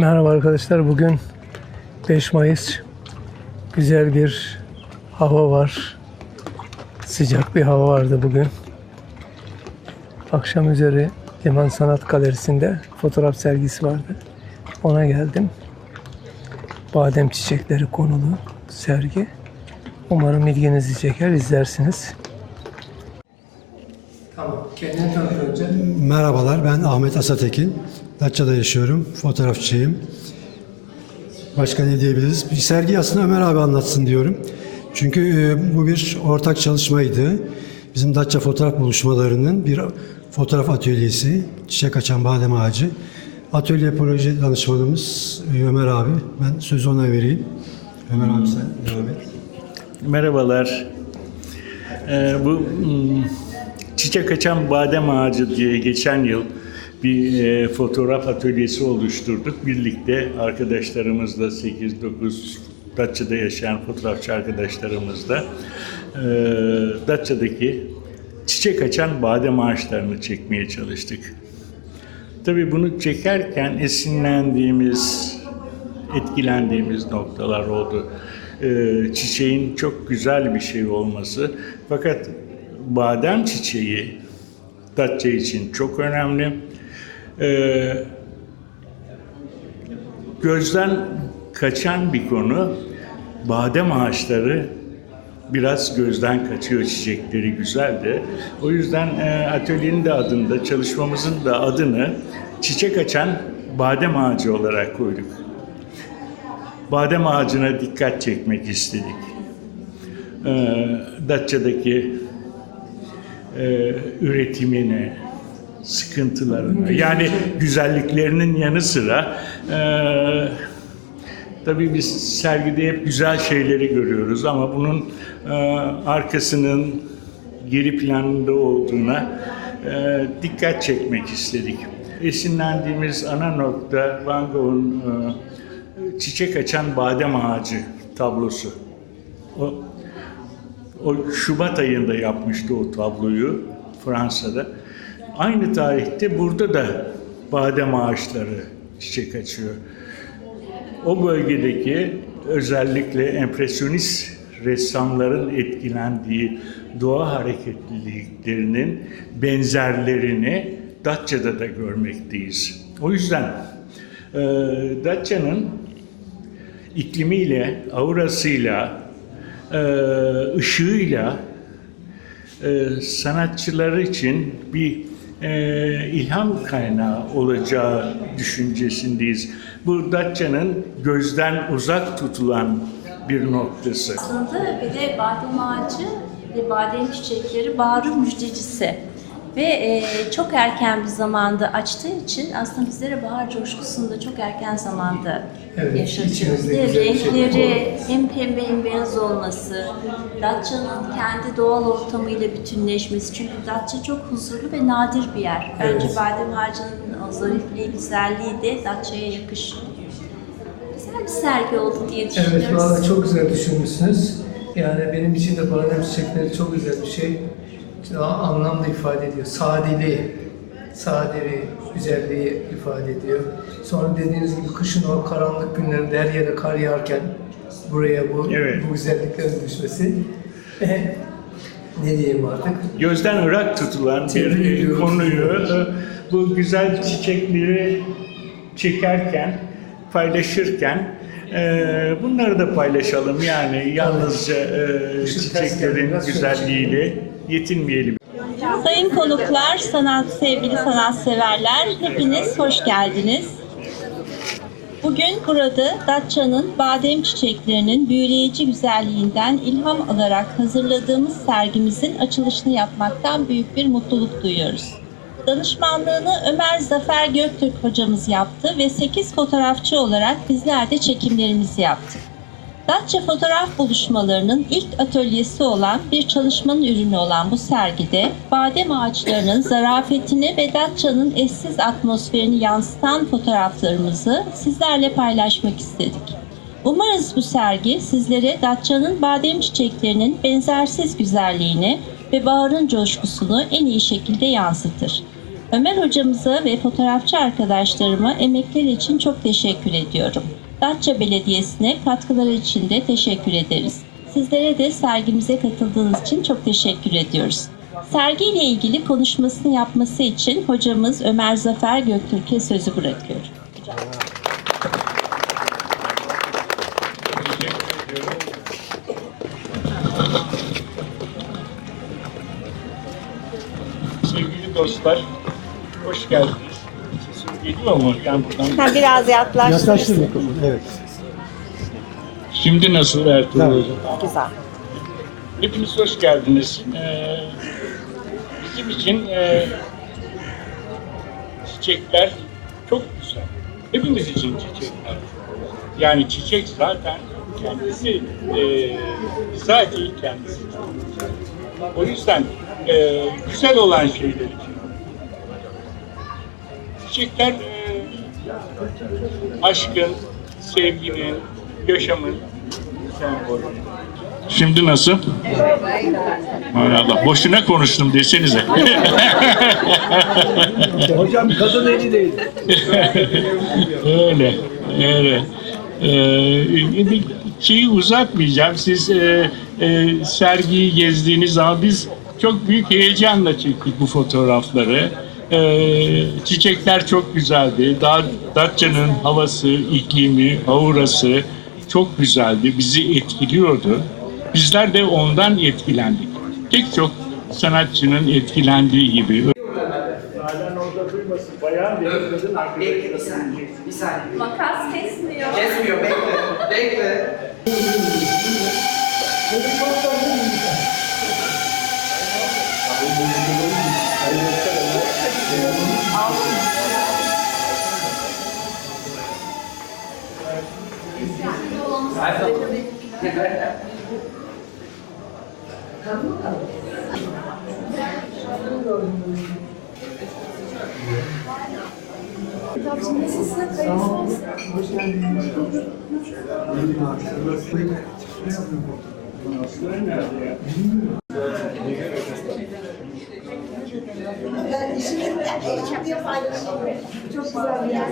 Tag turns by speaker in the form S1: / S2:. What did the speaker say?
S1: Merhaba arkadaşlar. Bugün 5 Mayıs. Güzel bir hava var. Sıcak bir hava vardı bugün. Akşam üzeri Liman Sanat Galerisi'nde fotoğraf sergisi vardı. Ona geldim. Badem çiçekleri konulu sergi. Umarım ilginizi çeker, izlersiniz. Tamam. Kendini tanıt önce.
S2: Merhabalar, ben Ahmet Asatekin. Datça'da yaşıyorum, fotoğrafçıyım. Başka ne diyebiliriz? Bir sergi aslında Ömer abi anlatsın diyorum. Çünkü e, bu bir ortak çalışmaydı. Bizim Datça fotoğraf buluşmalarının bir fotoğraf atölyesi, Çiçek Açan Badem Ağacı. Atölye proje danışmanımız e, Ömer abi. Ben sözü ona vereyim. Ömer abi sen devam et.
S3: Merhabalar. Ee, bu hmm, çiçek açan badem ağacı diye geçen yıl bir e, fotoğraf atölyesi oluşturduk. Birlikte arkadaşlarımızla 8-9 Datça'da yaşayan fotoğrafçı arkadaşlarımızla e, Datça'daki çiçek açan badem ağaçlarını çekmeye çalıştık. Tabii bunu çekerken esinlendiğimiz, etkilendiğimiz noktalar oldu. Ee, çiçeğin çok güzel bir şey olması. Fakat badem çiçeği Datça için çok önemli. Ee, gözden kaçan bir konu badem ağaçları biraz gözden kaçıyor çiçekleri güzel de. O yüzden e, atölyenin de adında, çalışmamızın da adını çiçek açan badem ağacı olarak koyduk. Badem ağacına dikkat çekmek istedik. Ee, Datça'daki e, üretimine, sıkıntılarına, yani güzelliklerinin yanı sıra e, tabii biz sergide hep güzel şeyleri görüyoruz ama bunun e, arkasının geri planında olduğuna e, dikkat çekmek istedik. Esinlendiğimiz ana nokta Van Gogh'un e, çiçek açan badem ağacı tablosu. O o Şubat ayında yapmıştı o tabloyu Fransa'da. Aynı tarihte burada da badem ağaçları çiçek açıyor. O bölgedeki özellikle empresyonist ressamların etkilendiği doğa hareketliliklerinin benzerlerini Datça'da da görmekteyiz. O yüzden e, Datça'nın iklimiyle, aurasıyla, e, ışığıyla e, sanatçıları için bir e, ilham kaynağı olacağı düşüncesindeyiz. Bu Datça'nın gözden uzak tutulan bir noktası.
S4: Aslında bir de badem ağacı ve badem çiçekleri baharın müjdecisi. Ve e, çok erken bir zamanda açtığı için aslında bizlere bahar coşkusunu da çok erken zamanda
S1: Evet,
S4: yaşatıyor. Bir de
S1: şey
S4: renkleri hem pembe hem beyaz olması, Datça'nın kendi doğal ortamıyla bütünleşmesi. Çünkü Datça çok huzurlu ve nadir bir yer. Bence
S1: Evet.
S4: badem ağacının zarifliği, güzelliği de Datça'ya yakışıyor. Güzel bir sergi oldu diye düşünüyoruz.
S1: Evet, valla çok güzel düşünmüşsünüz. Yani benim için de badem çiçekleri çok güzel bir şey. Daha anlam da ifade ediyor. Sadeliği, sadevi, güzelliği ifade ediyor. Sonra dediğiniz gibi kışın o karanlık günlerinde her yere kar yağarken buraya bu,
S3: Evet.
S1: bu güzelliklerin düşmesi. Ne diyeyim artık?
S3: gözden ırak tutulan bir
S1: Tebrik
S3: e,
S1: ediyoruz.
S3: konuyu e, bu güzel çiçekleri çekerken, paylaşırken e, bunları da paylaşalım. Yani yalnızca e, çiçeklerin güzelliğiyle yetinmeyelim.
S5: Sayın konuklar, sanat sevgili sanatseverler, hepiniz hoş geldiniz. Bugün burada Datça'nın badem çiçeklerinin büyüleyici güzelliğinden ilham alarak hazırladığımız sergimizin açılışını yapmaktan büyük bir mutluluk duyuyoruz. Danışmanlığını Ömer Zafer Göktürk hocamız yaptı ve 8 fotoğrafçı olarak bizler de çekimlerimizi yaptık. Datça fotoğraf buluşmalarının ilk atölyesi olan bir çalışmanın ürünü olan bu sergide badem ağaçlarının zarafetini ve Datça'nın eşsiz atmosferini yansıtan fotoğraflarımızı sizlerle paylaşmak istedik. Umarız bu sergi sizlere Datça'nın badem çiçeklerinin benzersiz güzelliğini ve baharın coşkusunu en iyi şekilde yansıtır. Ömer hocamıza ve fotoğrafçı arkadaşlarıma emekleri için çok teşekkür ediyorum. Datça Belediyesi'ne katkıları için de teşekkür ederiz. Sizlere de sergimize katıldığınız için çok teşekkür ediyoruz. Sergiyle ilgili konuşmasını yapması için hocamız Ömer Zafer Göktürk'e sözü bırakıyorum.
S3: Dostlar, hoş geldiniz. Sesim geliyor mu? Yani buradan.
S5: biraz
S2: Yaklaştır mikrofonu. Evet.
S3: Şimdi nasıl Ertuğrul
S2: Tamam.
S3: Hocam?
S5: Güzel.
S3: Hepiniz hoş geldiniz. Ee, bizim için e, çiçekler çok güzel. Hepimiz için çiçekler. Yani çiçek zaten kendisi e, bizatihi kendisi. O yüzden e, güzel olan şeyler için. Çiçekler e, aşkın, sevginin, yaşamın sembolü. Şimdi nasıl? Hay Allah, boşuna konuştum desenize.
S1: Hocam kadın eli değil.
S3: öyle, öyle. Ee, şeyi uzatmayacağım. Siz e, e, sergiyi gezdiğiniz zaman biz çok büyük heyecanla çektik bu fotoğrafları. Ee, çiçekler çok güzeldi. Dar, Datça'nın havası, iklimi, aurası çok güzeldi. Bizi etkiliyordu. Bizler de ondan etkilendik. Pek çok sanatçının etkilendiği gibi. Bayağı bir evet. kadın arkadaşı.
S6: Bekle bir saniye. Bir saniye.
S4: Makas kesmiyor.
S6: Kesmiyor bekle. bekle.
S5: Kadın mı kaldı? Kitapçı nasılsın?
S1: Sağ ol. Hoş geldiniz.
S3: Ben işimi diye paylaşıyorum. Çok güzel bir yer.